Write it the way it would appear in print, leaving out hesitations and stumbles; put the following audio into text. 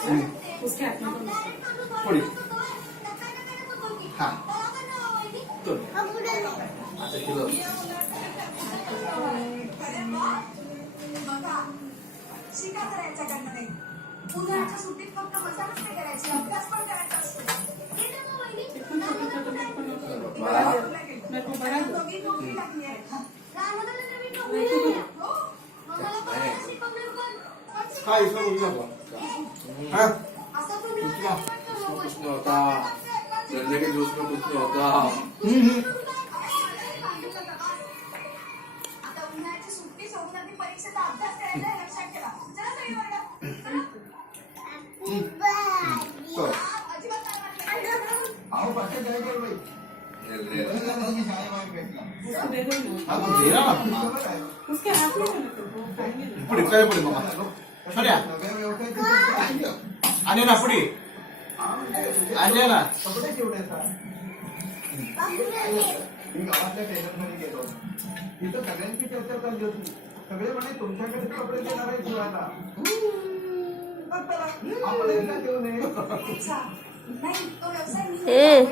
उसके हाथ में थोड़ी हाँ तो अच्छा किलो शिका करायचा का नाही उन्हाळ्याच्या सुट्टीत फक्त मसालाच नाही करायची अभ्यास पण करायचा असतो मेरे को बड़ा दो दोघी नोकरी लागली आहे काय इसमें बोल रहा हाँ कुछ नहीं होता गन्ने के जूस में कुछ नहीं होता आता उन्हाळ्याची सुट्टी सोडून आधी परीक्षेचा अभ्यास करायचा आहे, लक्षात ठेवा चला सगळी वर्गात तो अजिबात काय वाटलं आओ बाकी काय कर भाई उसको दे दो ना। हाँ तो दे रहा ना उसके हाथ में ना तो वो खाएंगे ना। पुढे काय पुढे मग छोट्या आणि ना पुढे आले ना कपडे केवढे मी गावातल्या टेलर मध्ये गेलो तिथं सगळ्यांची चर्चा चालली होती सगळे म्हणे तुमच्याकडे कपडे देणार आहे शिवायला आपण एकदा घेऊन ये अच्छा नाही तो व्यवसाय मी